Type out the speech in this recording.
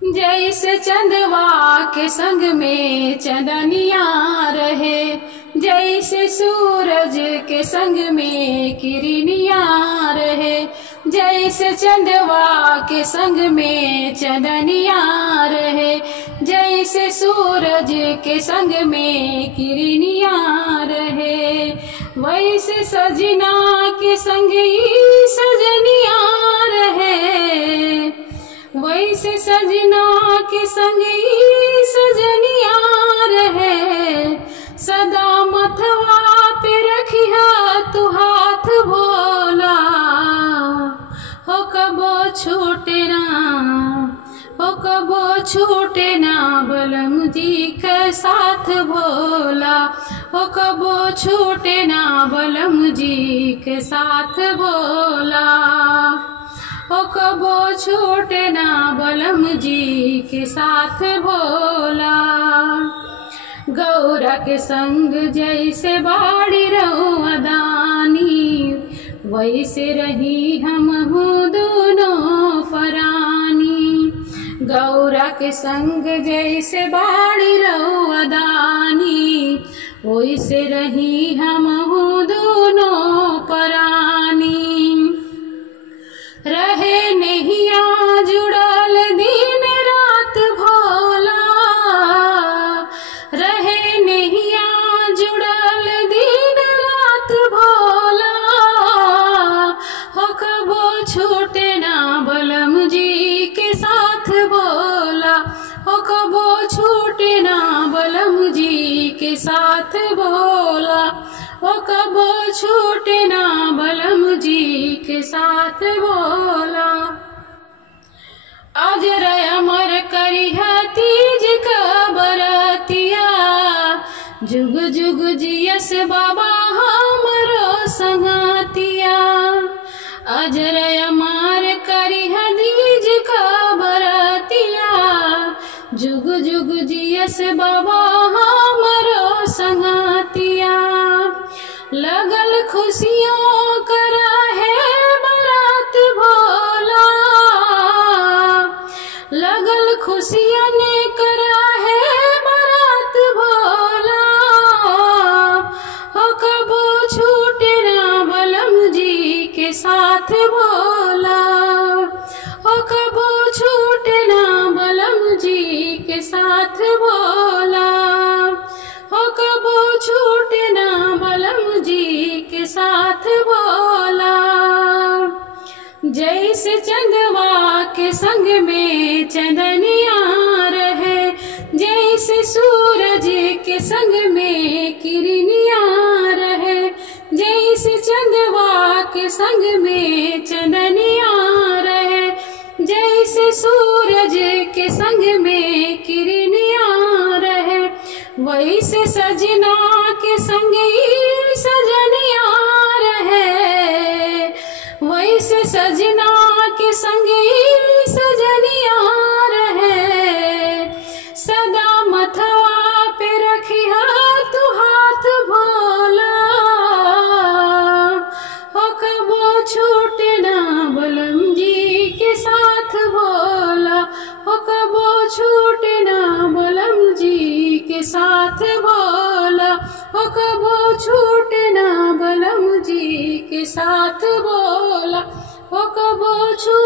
जैसे चंदवा के संग में चंदनिया रहे, जैसे सूरज के संग में किरनिया रहे। जैसे चंदवा के संग में चंदनिया रहे, जैसे सूरज के संग में किरनिया रहे। वैसे सजना के संग ही सजनिया रहे, वैसे सजना के संग ही सजनिया रहे। सदा मथवा पे रखिया तू हाथ भोला, हो कबो छूटे ना, हो कबो छूटे ना बलम जी के साथ भोला, हो कबो छूटे ना बलम जी के साथ भोला, हो कबो छूटे ना बलम जी के साथ भोला। गौरा के संग जैसे बाड़ी रउदानी, वैसे रही हम दोनों परानी। गौरा के संग जैसे बाड़ी रउदानी, वैसे रही हम दोनों परानी। रहे नैया जुड़ल दिन रात भोला, रहे नैया जुड़ल दिन रात भोला, हो कबो छूटे ना बलम जी के साथ भोला, हो कबो छूटे ना बलम जी के साथ भोला, हो कबो छूटे ना बलम जी के साथ भोला। अजर अमर करिहा तीज का बरतिया, जुग जुग जियस बाबा हमरो संगतिया। अजर अमर करिहा तीज का बरतिया, जुग जुग जियस बाबा हमरो संगतिया। लगल खुशियों करा है बारात भोला, लगल खुशियों ने करा है बारात भोला, हो कबो छूटे ना बलम जी के साथ भोला, हो कबो छूटे ना बलम जी के साथ भोला, हो कबो छूटे ना बलम जी के साथ भोला। जैसे चंदवा के संग में चंदनिया रहे, जैसे सूरज के संग में किरनिया रहे। जैसे चंदवा के संग में चंदनिया रहे, जैसे सूरज के संग में किरनिया रहे। वैसे सजना के संग ही सजनिया रहे, वैसे सजना के संग ही सजनिया रहे। सदा मथवा पे रखिया तू हाथ भोला, हो कबो छूटे ना बलम जी के साथ भोला, हो कबो छूटे ना बलम जी के साथ भोला, हो कबो छूटे ना बलम जी के साथ भोला, हो कबो छूटे